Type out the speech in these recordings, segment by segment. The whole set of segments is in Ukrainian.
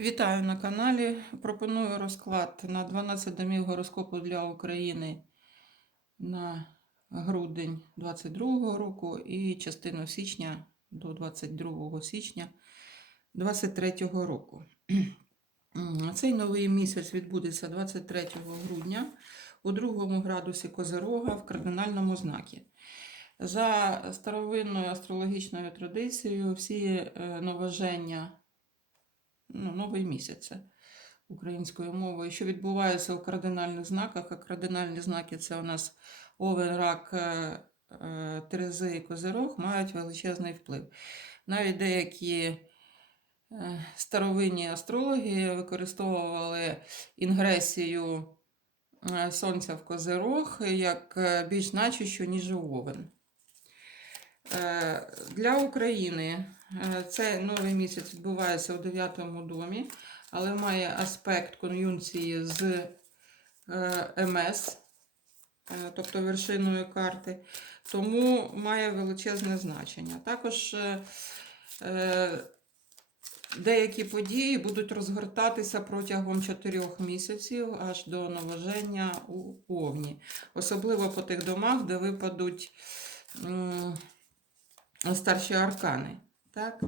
Вітаю на каналі. Пропоную розклад на 12 домів гороскопу для України на грудень 22 року і частину січня до 22 січня 23 року. Цей новий місяць відбудеться 23 грудня у другому градусі Козирога в кардинальному знакі. За старовинною астрологічною традицією, всі е, новоження ну, новий місяць українською мовою, що відбувається у кардинальних знаках. А кардинальні знаки це у нас Овен, Рак, е, е, Терези і Козирог мають величезний вплив. Навіть деякі е, старовинні астрологи використовували інгресію Сонця в Козирог як більш значущу, ніж у Овен. Для України цей новий місяць відбувається у 9 домі, але має аспект кон'юнкції з е, МС, е, тобто вершиною карти, тому має величезне значення. Також е, е, деякі події будуть розгортатися протягом 4 місяців аж до новоження у Овні, особливо по тих домах, де випадуть. старші аркани. Так?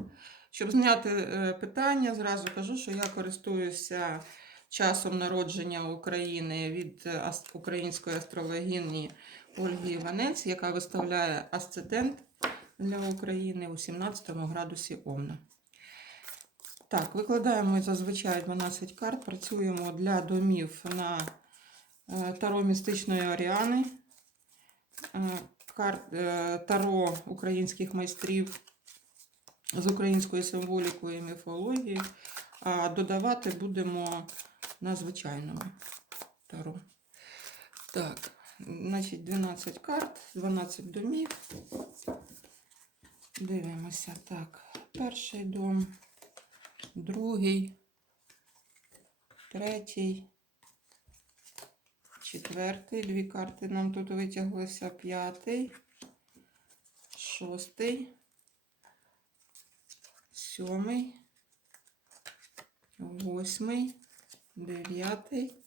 Щоб зняти е, питання, зразу кажу, що я користуюся часом народження України від е, української астрологині Ольги Іванець, яка виставляє асцендент для України у 17 градусі Овна. Так, викладаємо зазвичай 12 карт, працюємо для домів на е, таро містичної Оріани. Таро українських майстрів з українською символікою і міфологією, а додавати будемо на звичайному таро. Так, значить, 12 карт, 12 домів. Дивимося. Так, перший дом, другий, третій. Четвертий, дві карти нам тут витяглися. П'ятий, шостий, сьомий, восьмий, дев'ятий.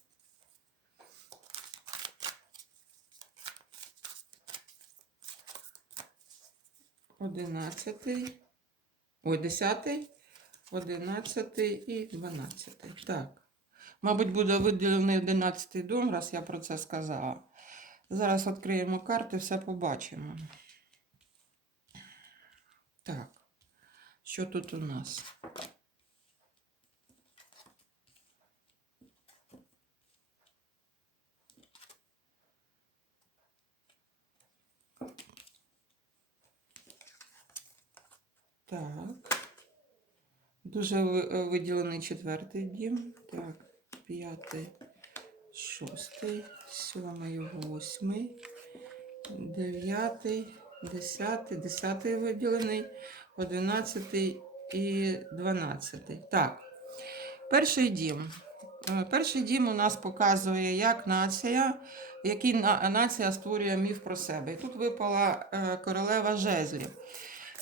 Одинадцятий, ой, десятий, одинадцятий і дванадцятий. Так. Мабуть, буде виділений 11 дом, раз я про це сказала. Зараз відкриємо карти, все побачимо. Так, що тут у нас? Так. Дуже е, виділений четвертий дім. Так, п'ятий, шостий, сьомий, восьмий, дев'ятий, десятий, десятий виділений, одинадцятий і дванадцятий. Так, перший дім. Е, Перший дім у нас показує, як нація, який нація створює міф про себе. І тут випала е, королева жезлів.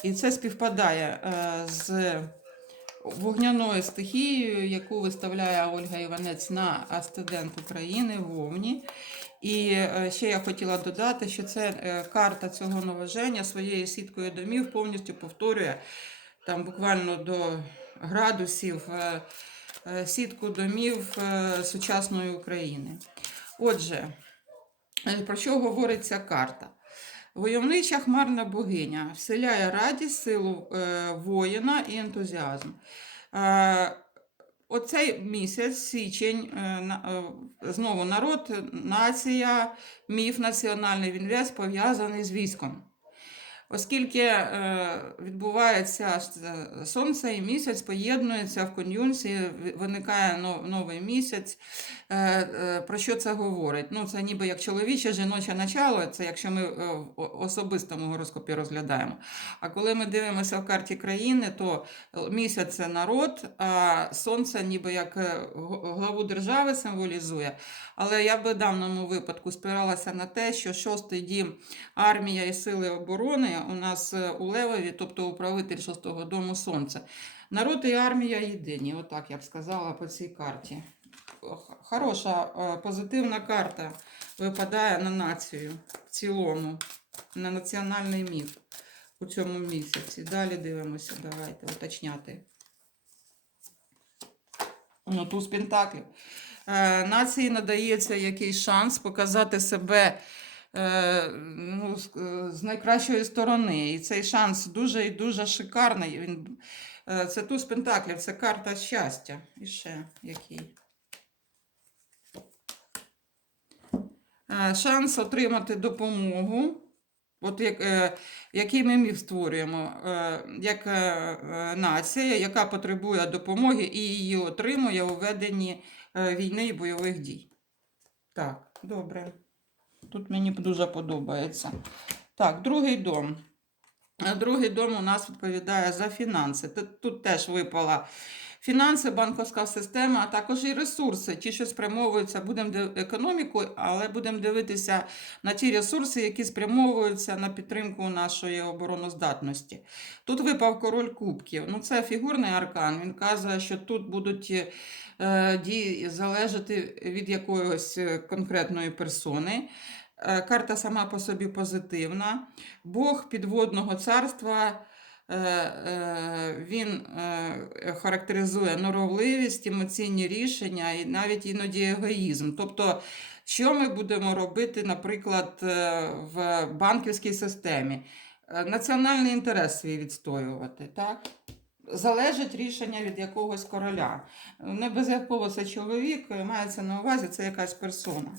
І це співпадає е, з вогняною стихією, яку виставляє Ольга Іванець на Астудент України в Овні. І е, ще я хотіла додати, що це е, карта цього новоження своєю сіткою домів повністю повторює там буквально до градусів е, сітку домів сучасної України. Отже, про що говорить ця карта? Войовнича хмарна богиня вселяє радість, силу е, воїна і ентузіазм. Е, оцей місяць, січень, е, е, знову народ, нація, міф національний, він пов'язаний з військом. Оскільки е, відбувається сонце і місяць поєднуються в кон'юнкції, виникає но- новий місяць. Е, е, про що це говорить? Ну, це ніби як чоловіче, жіноче начало, це якщо ми в особистому гороскопі розглядаємо. А коли ми дивимося в карті країни, то місяць це народ, а сонце ніби як главу держави символізує. Але я би в даному випадку спиралася на те, що шостий дім армія і сили оборони, у нас е, у Левові, тобто управитель шостого дому Сонце. Народ і армія єдині, отак я б сказала по цій карті. Хороша, е, позитивна карта випадає на націю в цілому, на національний міф у цьому місяці. Далі дивимося, давайте уточняти. Ну, туз Пентаклів. Е, нації надається якийсь шанс показати себе ну, з, е, найкращої сторони. І цей шанс дуже і дуже шикарний. Він, е, це туз Пентаклів, це карта щастя. І ще який. Е, шанс отримати допомогу. От як, е, який ми міф створюємо, е, як е, е, нація, яка потребує допомоги і її отримує у веденні е, війни і бойових дій. Так, добре. Тут мені дуже подобається. Так, другий дом. Е, Другий дом у нас відповідає за фінанси. Тут, теж випала фінанси, банківська система, а також і ресурси. Ті, що спрямовуються, будемо економіку, але будемо дивитися на ті ресурси, які спрямовуються на підтримку нашої обороноздатності. Тут випав король кубків. Ну, це фігурний аркан. Він каже, що тут будуть е, дії залежати від якоїсь е, конкретної персони. Е, Карта сама по собі позитивна. Бог підводного царства. Він характеризує норовливість, емоційні рішення і навіть іноді егоїзм. Тобто, що ми будемо робити, наприклад, в банківській системі? Національний інтерес свій відстоювати, так? Залежить рішення від якогось короля. Не обов'язково це чоловік, е, мається на увазі, це якась персона.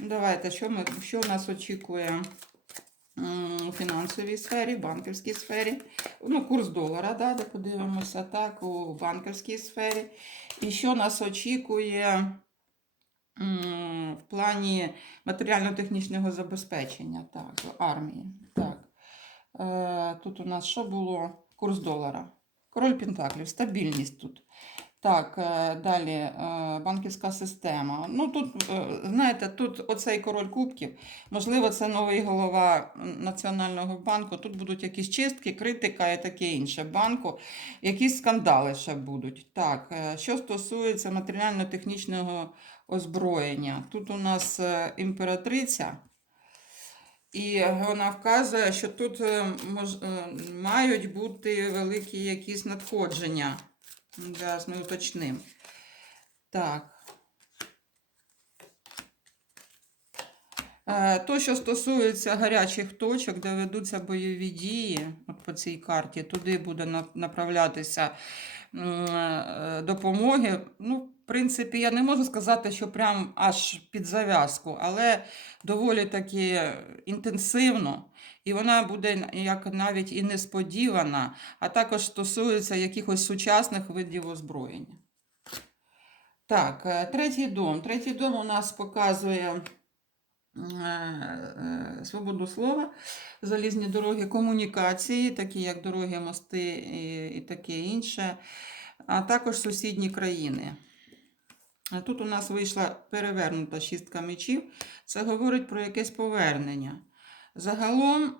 Давайте, що, ми, що нас очікує у фінансовій сфері, банківській сфері. Ну, курс долара, да, де подивимося, так, у банківській сфері. І що нас очікує в плані матеріально-технічного забезпечення, так, армії. Так. Е, тут у нас що було? Курс долара. Король Пентаклів, стабільність тут. Так, е, далі е, банківська система. Ну тут, е, знаєте, тут оцей король кубків, можливо, це новий голова Національного банку. Тут будуть якісь чистки, критика і таке інше банку. Якісь скандали ще будуть. Так, що стосується матеріально-технічного озброєння, тут у нас імператриця. І вона вказує, що тут е, мож, е, мають бути великі якісь надходження. Зараз ми уточнимо. Так. Е, То, що стосується гарячих точок, де ведуться бойові дії, от по цій карті, туди буде направлятися допомоги. Ну, принципі, я не можу сказати, що прям аж під зав'язку, але доволі таки інтенсивно. І вона буде як навіть і несподівана, а також стосується якихось сучасних видів озброєння. Так, е, третій дом. Третій дом у нас показує е, е, свободу слова, залізні дороги, комунікації, такі як дороги, мости і, і таке інше, а також сусідні країни. Тут у нас вийшла перевернута шістка мечів. Це говорить про якесь повернення. Загалом,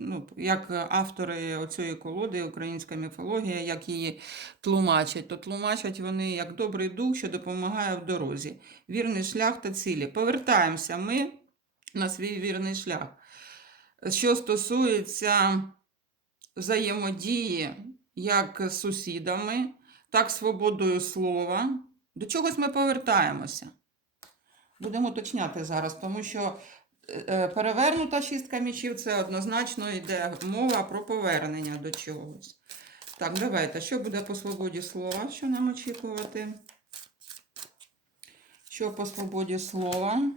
ну, як автори цієї колоди, українська міфологія, як її тлумачать, то тлумачать вони як добрий дух, що допомагає в дорозі. Вірний шлях та цілі. Повертаємося ми на свій вірний шлях. Що стосується взаємодії як з сусідами, так свободою слова, до чогось ми повертаємося. Будемо уточняти зараз, тому що е, перевернута шістка мічів це однозначно йде мова про повернення до чогось. Так, давайте. Що буде по свободі слова? Що нам очікувати? Що по свободі слова?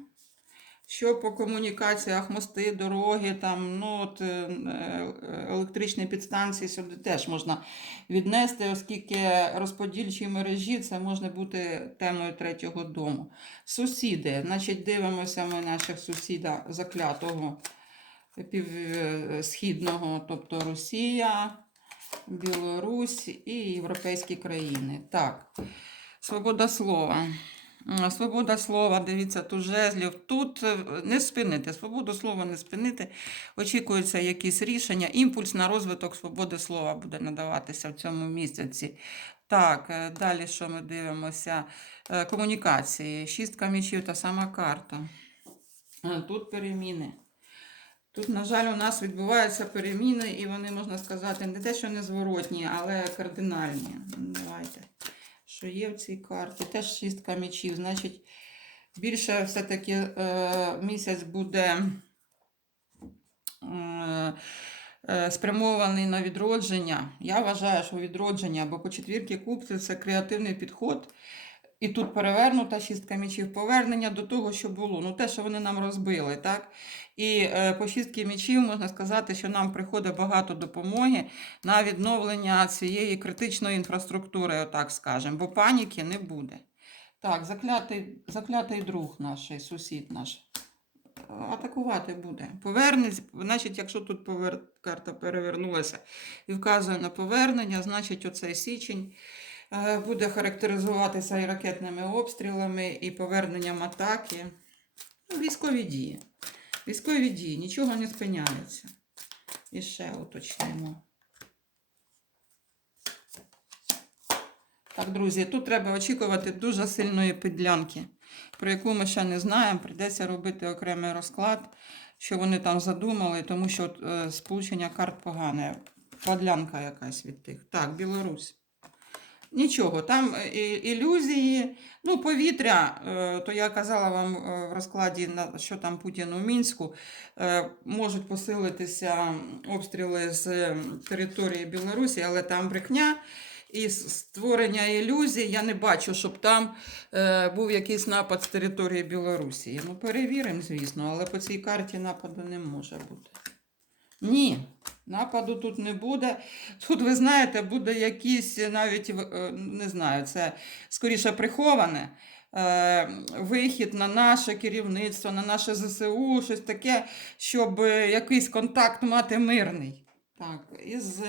Що по комунікаціях, мости, дороги, там, ну, от, е, е, електричні підстанції сюди теж можна віднести, оскільки розподільчі мережі це може бути темою третього дому. Сусіди, значить, дивимося ми наших сусіда заклятого півсхідного, тобто Росія, Білорусь і європейські країни. Так, свобода слова. Свобода слова, дивіться, тут жезлів. Тут е, не спинити. Свободу слова не спинити. Очікується якісь рішення. Імпульс на розвиток свободи слова буде надаватися в цьому місяці. Так, е, далі що ми дивимося? Е, Комунікації. Шістка мечів та сама карта. Тут переміни. Тут, на жаль, у нас відбуваються переміни, і вони, можна сказати, не те, що незворотні, але кардинальні. Давайте. Що є в цій карті? Теж шістка мечів. Значить, більше все-таки е, місяць буде е, е, спрямований на відродження. Я вважаю, що відродження, бо по четвірки кубців це креативний підход. І тут перевернута шістка мечів, повернення до того, що було. Ну, те, що вони нам розбили, так? І е, по шістки мечів можна сказати, що нам приходить багато допомоги на відновлення цієї критичної інфраструктури, отак скажемо, бо паніки не буде. Так, заклятий, заклятий друг наш, сусід наш. Атакувати буде. Повернеться, значить, якщо тут повер... карта перевернулася і вказує на повернення, значить оцей січень буде характеризуватися і ракетними обстрілами, і поверненням атаки. Ну, військові дії. Військові дії, нічого не спиняється. І ще уточнимо. Так, друзі, тут треба очікувати дуже сильної підлянки, про яку ми ще не знаємо. Прийдеться робити окремий розклад, що вони там задумали, тому що е, сполучення карт погане. Подлянка якась від тих. Так, Білорусь. Нічого, там е, ілюзії, ну, повітря, е, то я казала вам е, в розкладі, що там Путін у Мінську, можуть посилитися обстріли з території Білорусі, але там брехня і створення ілюзій. Я не бачу, щоб там був якийсь напад з території Білорусі. Ну, перевіримо, звісно, але по цій карті нападу не може бути. Ні, нападу тут не буде. Тут, ви знаєте, буде якийсь навіть, е, не знаю, це скоріше приховане. е, Вихід на наше керівництво, на наше ЗСУ, щось таке, щоб якийсь контакт мати мирний. Так, із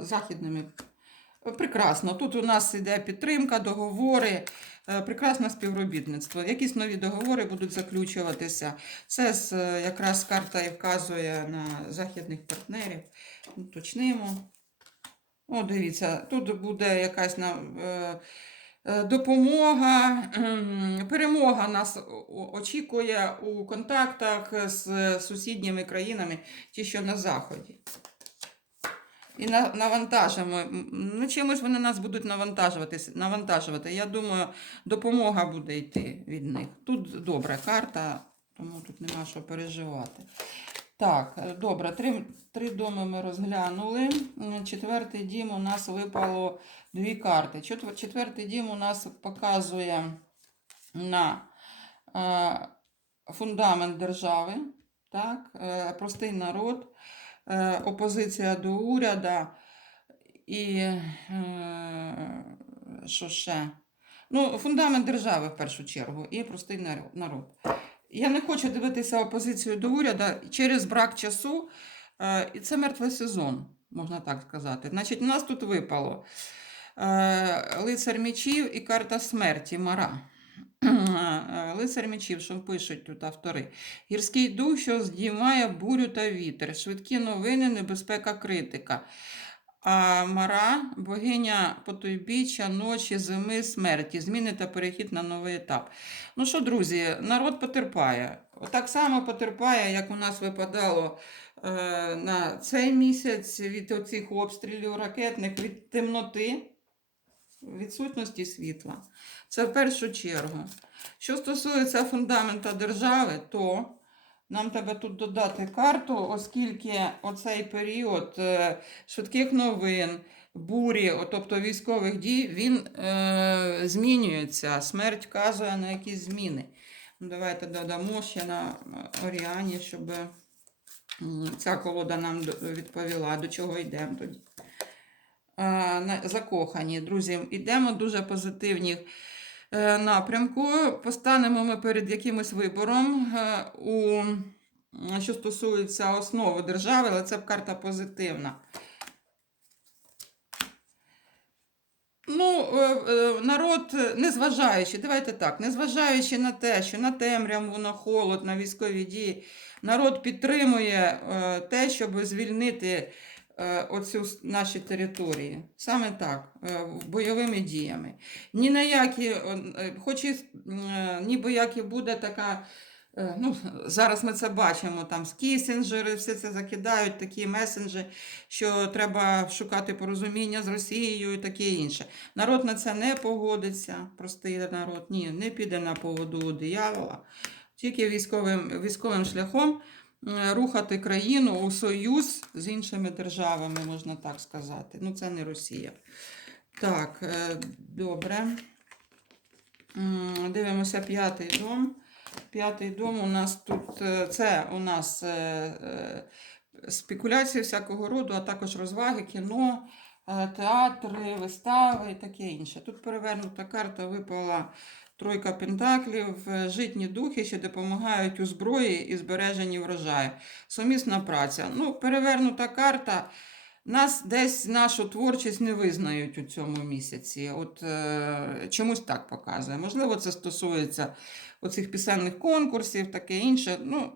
західними. Прекрасно. Тут у нас іде підтримка, договори, е, прекрасне співробітництво. Якісь нові договори будуть заключуватися. Це е, якраз карта і вказує на західних партнерів. Уточнимо. О, дивіться, тут буде якась. Е, Допомога, ем, перемога нас очікує у контактах з сусідніми країнами, ті, що на Заході. І навантажимо. Ну, чимось вони нас будуть навантажуватись, навантажувати. Я думаю, допомога буде йти від них. Тут добра карта, тому тут нема що переживати. Так, е, добре, три, три доми ми розглянули. Четвертий дім у нас випало дві карти. Четвер- Четвертий дім у нас показує на е, фундамент держави, так, е, простий народ, опозиція до уряду і е, що ще? Ну, фундамент держави в першу чергу і простий народ. Я не хочу дивитися опозицію до уряду через брак часу, е, і це мертвий сезон, можна так сказати. Значить, у нас тут випало е, лицар мечів і карта смерті Мара. Е, Лицар мечів, що пишуть тут автори. Гірський дух, що здіймає бурю та вітер, швидкі новини, небезпека, критика. А Мара, богиня потойбіччя, ночі, зими, смерті, зміни та перехід на новий етап. Ну що, друзі, народ потерпає. Так само потерпає, як у нас випадало е, на цей місяць від оцих обстрілів ракетних, від темноти, відсутності світла. Це в першу чергу. Що стосується фундамента держави, то нам треба тут додати карту, оскільки оцей період е, швидких новин, бурі, тобто військових дій, він е, змінюється. Смерть вказує на якісь зміни. Ну, Давайте додамо ще на е, Оріані, щоб ця колода нам відповіла, до чого йдемо тоді. Е, Закохані, друзі, йдемо дуже позитивні е, напрямку. Постанемо ми перед якимось вибором, е, у, що стосується основи держави, але це карта позитивна. Ну, народ, незважаючи, давайте так, незважаючи на те, що на темряву, на холод, на військові дії, народ підтримує те, щоб звільнити оцю наші території. Саме так, е, бойовими діями. Ні на які, е, е, хоч і е, ніби як і буде така. е, Ну, зараз ми це бачимо, там з кісінджери, все це закидають, такі месенджі, що треба шукати порозуміння з Росією і таке інше. Народ на це не погодиться, простий народ, ні, не піде на поводу диявола. Тільки військовим, військовим шляхом е, рухати країну у союз з іншими державами, можна так сказати. Ну, це не Росія. Так, е, добре. Дивимося п'ятий дом. П'ятий дом у нас тут е, це у нас е, е, спекуляції всякого роду, а також розваги, кіно, е, театри, вистави і таке інше. Тут перевернута карта випала тройка пентаклів, е, житні духи, що допомагають у зброї і збереженні врожаю. Сумісна праця. Ну, перевернута карта. Нас десь нашу творчість не визнають у цьому місяці. От е, чомусь так показує. Можливо, це стосується оцих пісенних конкурсів, таке інше. Ну,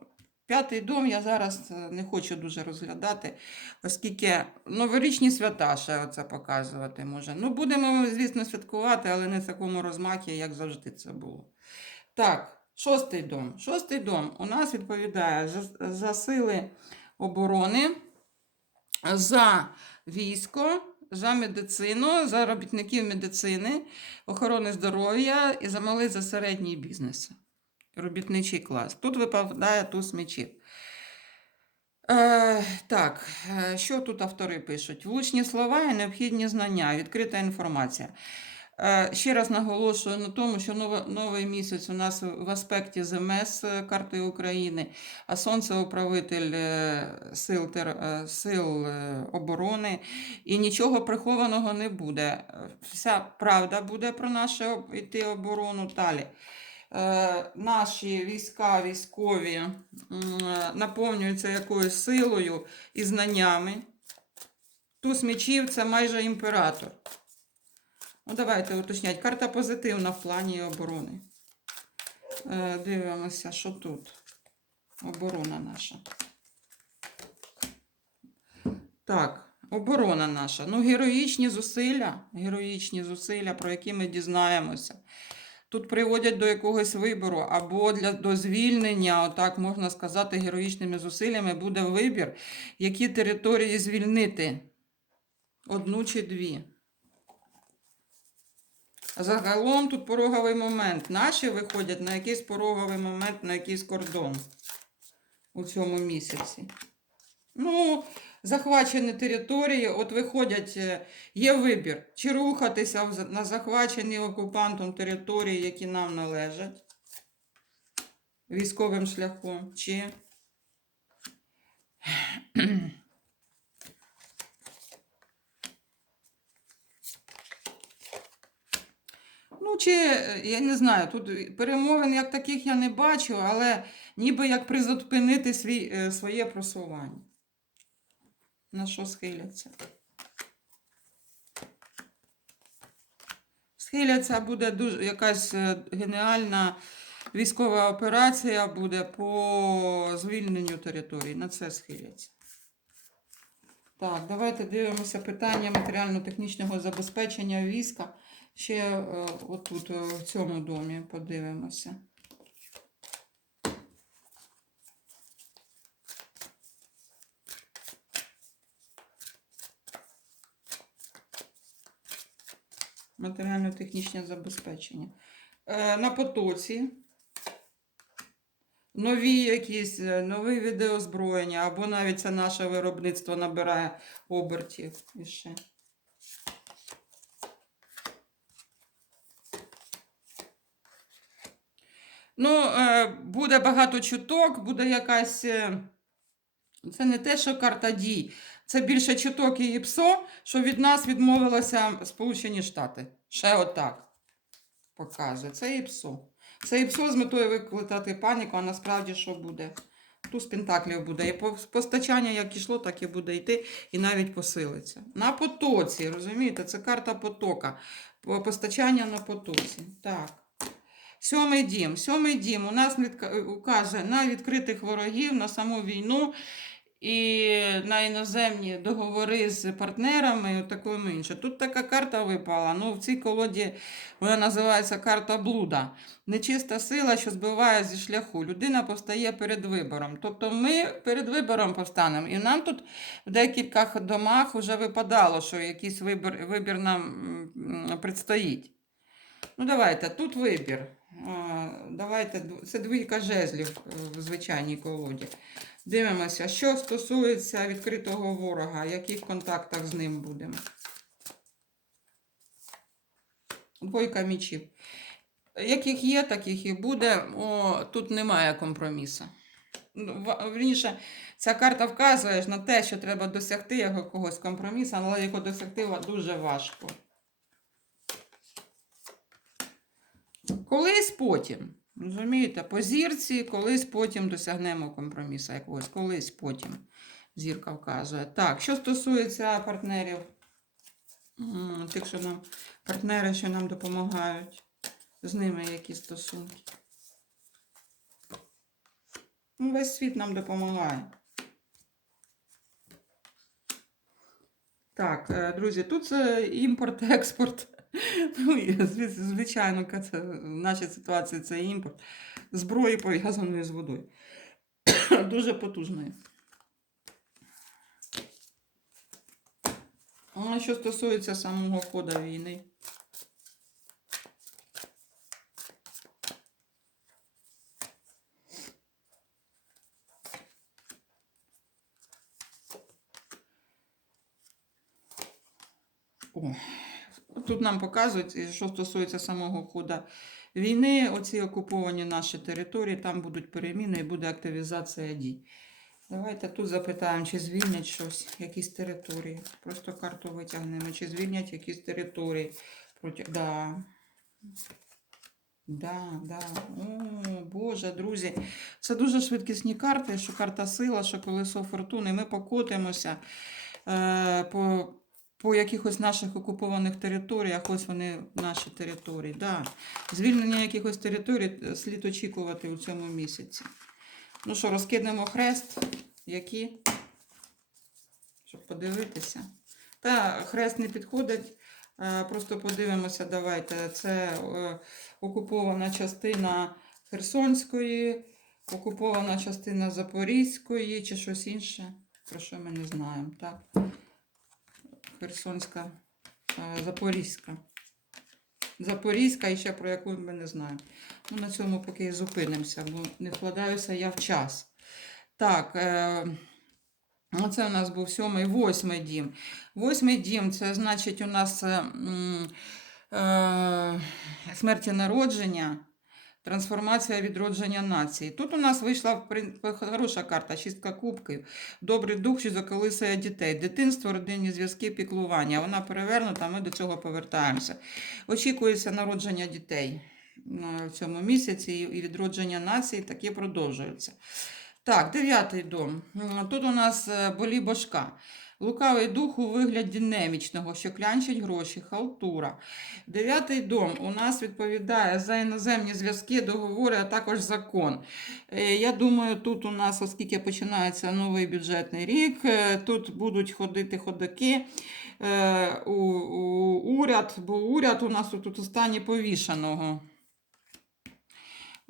п'ятий дом я зараз е, не хочу дуже розглядати, оскільки новорічні свята ще оце показувати може. Ну, будемо, звісно, святкувати, але не в такому розмахі, як завжди це було. Так, шостий дом. Шостий дом у нас відповідає за, за сили оборони, за військо, за медицину, за робітників медицини, охорони здоров'я і за малий за середній бізнес. Робітничий клас. Тут випадає туз мечів. Е, так, е, що тут автори пишуть? Влучні слова і необхідні знання, відкрита інформація. Е, ще раз наголошую на тому, що новий місяць у нас в аспекті ЗМС е, карти України, а Сонце управитель сил, тер- сил оборони, і нічого прихованого не буде. Вся правда буде про нашу іти оборону далі. Е, наші війська, військові наповнюються якоюсь силою і знаннями. Туз мечів це майже імператор. Ну, давайте уточнять. Карта позитивна в плані оборони. Е, дивимося, що тут. Оборона наша. Так, оборона наша. Ну, героїчні зусилля, героїчні зусилля, про які ми дізнаємося. Тут приводять до якогось вибору, або для до звільнення, отак можна сказати, героїчними зусиллями буде вибір, які території звільнити. Одну чи дві. Загалом тут пороговий момент. Наші виходять на якийсь пороговий момент, на якийсь кордон у цьому місяці. Ну, захвачені території, от виходять, е, є вибір, чи рухатися на захвачені окупантом території, які нам належать, військовим шляхом, чи Ну, чи е, я не знаю, тут перемовин як таких я не бачу, але ніби як призупинити свій, е, своє просування. На що схиляться? Схиляться буде дуже якась е, геніальна військова операція буде по звільненню території. На це схиляться. Так, давайте дивимося питання матеріально-технічного забезпечення війська. Ще е, отут, е, в цьому домі подивимося. Матеріально-технічне забезпечення. Е, на потоці. Нові якісь, е, нові відеозброєння, або навіть це наше виробництво набирає обертів іще. Ну, е, буде багато чуток, буде якась. Це не те, що карта дій. Це більше чуток і ПСО, що від нас відмовилися Сполучені Штати. Ще отак показує. Це ІПСО. Це ІПСО з метою викликати паніку, а насправді що буде? туз пентаклів буде. І постачання як ішло, так і буде йти, і навіть посилиться. На потоці, розумієте, це карта потока. Постачання на потоці. Так. Сьомий дім. Сьомий дім у нас укаже на відкритих ворогів, на саму війну і на іноземні договори з партнерами, такою інше. Тут така карта випала. Ну, в цій колоді вона називається карта блуда. Нечиста сила, що збиває зі шляху. Людина постає перед вибором. Тобто ми перед вибором постанемо. І нам тут в декількох домах вже випадало, що якийсь вибір, вибір нам предстоїть. Ну, давайте, тут вибір. Давайте, це двійка жезлів е, в звичайній колоді. Дивимося, що стосується відкритого ворога, яких контактах з ним будемо. Двойка мічів. Яких є, таких і буде. О, тут немає компромісу. Ну, Вірніше, ця карта вказує на те, що треба досягти якогось компромісу, але його досягти дуже важко. Колись потім. Розумієте, по зірці, колись потім досягнемо компромісу якогось, колись потім зірка вказує. Так, що стосується партнерів, тих, що нам партнери, що нам допомагають, з ними які стосунки. Ну, весь світ нам допомагає. Так, е, друзі, тут це Ну, звичайно, в нашій ситуації це імпорт зброї пов'язаної з водою. Дуже потужної. А що стосується самого ходу війни. О, Тут нам показують, що стосується самого ходу війни, оці окуповані наші території, там будуть переміни і буде активізація дій. Давайте тут запитаємо, чи звільнять щось, якісь території. Просто карту витягнемо, чи звільнять якісь території. Проти... Да. Да, да. О, Боже, друзі. Це дуже швидкісні карти, що карта сила, що колесо фортуни. Ми покотимося е, по якихось наших окупованих територіях. Ось вони наші території. Да. Звільнення якихось територій е, слід очікувати у цьому місяці. Ну що, розкинемо хрест, які, щоб подивитися. Та хрест не підходить. е, Просто подивимося, давайте. Це е, окупована частина Херсонської, окупована частина Запорізької чи щось інше, про що ми не знаємо. Так? Херсонська, е, Запорізька. Запорізька і ще про яку ми не знаємо. Ну, на цьому поки і зупинимося, бо не вкладаюся я в час. Так, е, оце у нас був сьомий, восьмий дім. Восьмий дім це значить у нас е, смерті народження, трансформація відродження нації. Тут у нас вийшла хороша карта, шістка кубків, добрий дух, що заколисує дітей, дитинство, родинні зв'язки, піклування. Вона перевернута, ми до цього повертаємося. Очікується народження дітей е, в цьому місяці і відродження нації таке продовжується. Так, дев'ятий дом. Тут у нас е, болі башка. Лукавий дух у вигляді немічного, що клянчить гроші, халтура. Дев'ятий дом у нас відповідає за іноземні зв'язки, договори, а також закон. Е, Я думаю, тут у нас, оскільки починається новий бюджетний рік, е, тут будуть ходити ходаки е, у, у уряд, бо уряд у нас тут стані повішаного.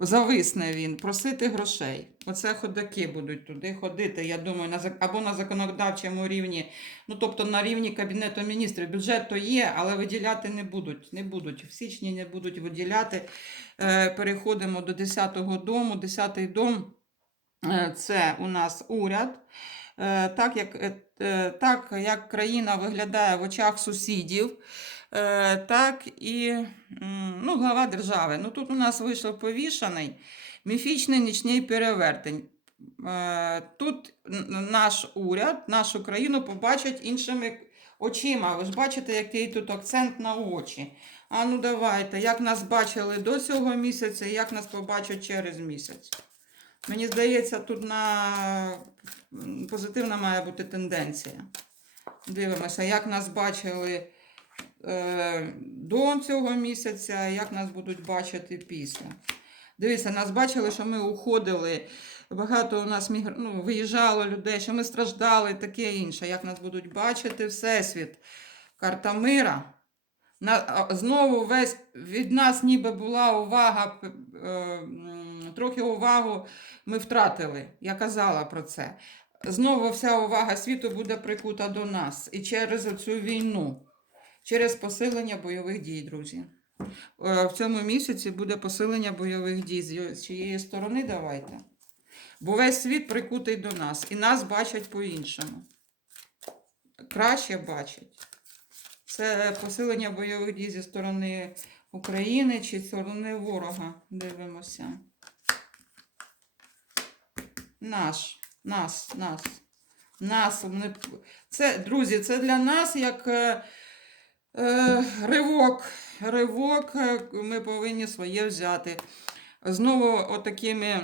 Зависне він, просити грошей. Оце ходаки будуть туди ходити, я думаю, на, або на законодавчому рівні, ну тобто на рівні Кабінету міністрів. Бюджет то є, але виділяти не будуть. Не будуть. В січні не будуть виділяти. Е, переходимо до 10-го дому. 10-й дом е, це у нас уряд. Е, так, як, так як країна виглядає в очах сусідів, так і ну, глава держави. Ну, тут у нас вийшов повішаний міфічний нічний перевертень. Е, Тут наш уряд, нашу країну побачать іншими очима. Ви ж бачите, який тут акцент на очі. А ну давайте, як нас бачили до цього місяця, і як нас побачать через місяць. Мені здається, тут на позитивна має бути тенденція. Дивимося, як нас бачили е, до цього місяця, як нас будуть бачити після. Дивіться, нас бачили, що ми уходили. Багато у нас мігр... ну, виїжджало людей, що ми страждали, таке інше. Як нас будуть бачити Всесвіт, карта мира. На, знову весь від нас ніби була увага, е, трохи увагу ми втратили. Я казала про це. Знову вся увага світу буде прикута до нас. І через цю війну, через посилення бойових дій, друзі. Е, В цьому місяці буде посилення бойових дій. З чиєї сторони давайте. Бо весь світ прикутий до нас, і нас бачать по-іншому. Краще бачать. Це посилення бойових дій зі сторони України чи сторони ворога. Дивимося. Наш, нас, нас. Нас. Це, друзі, це для нас як е, ривок. Ривок е, ми повинні своє взяти. Знову отакими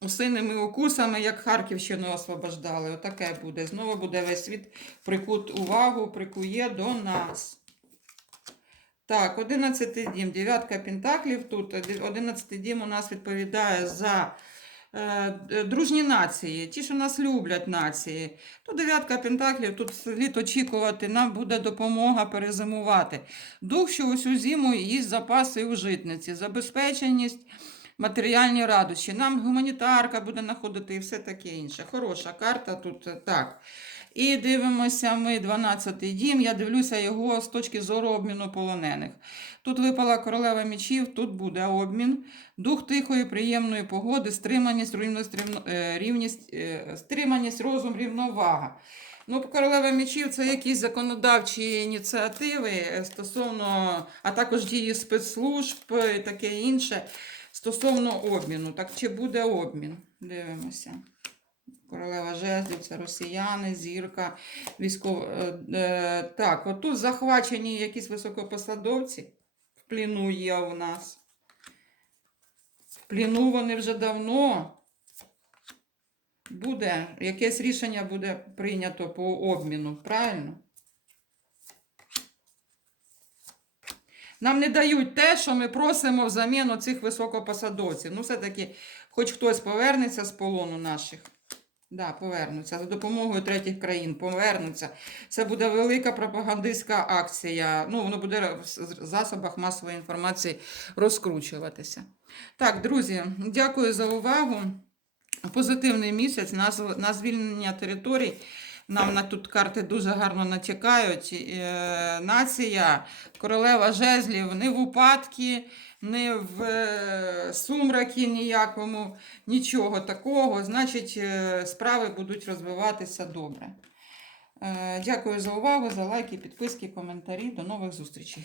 усиними укусами, як Харківщину освобождали. Отаке буде. Знову буде весь світ прикут увагу, прикує до нас. Так, 11 дім, дев'ятка пентаклів тут. 11 дім у нас відповідає за е, дружні нації, ті, що нас люблять нації. Тут дев'ятка пентаклів, тут слід очікувати, нам буде допомога перезимувати. Дух, що усю зиму їсть запаси у житниці, забезпеченість, матеріальні радощі. Нам гуманітарка буде знаходити і все таке інше. Хороша карта тут е, так. І дивимося ми 12-й дім. Я дивлюся його з точки зору обміну полонених. Тут випала королева мечів, тут буде обмін. Дух тихої, приємної погоди, стриманість, рівність, е, рівність, е, стриманість, розум, рівновага. Ну, королева мечів це якісь законодавчі ініціативи е, стосовно, а також дії спецслужб і таке інше стосовно обміну. Так чи буде обмін? Дивимося. Королева жезлів, це росіяни, зірка, військова. е, е, Так, отут захвачені якісь високопосадовці. В пліну є у нас. В пліну вони вже давно. Буде, якесь рішення буде прийнято по обміну, правильно? Нам не дають те, що ми просимо взамін цих високопосадовців. Ну, все-таки, хоч хтось повернеться з полону наших. Да, повернуться за допомогою третіх країн. Повернуться. Це буде велика пропагандистська акція. Ну, воно буде в засобах масової інформації розкручуватися. Так, друзі, дякую за увагу. Позитивний місяць на, звільнення територій. Нам на тут карти дуже гарно натякають. Е, нація, королева жезлів, не в упадки, не в е, сумракі ніякому, нічого такого. Значить, е, справи будуть розвиватися добре. Е, дякую за увагу, за лайки, підписки, коментарі. До нових зустрічей.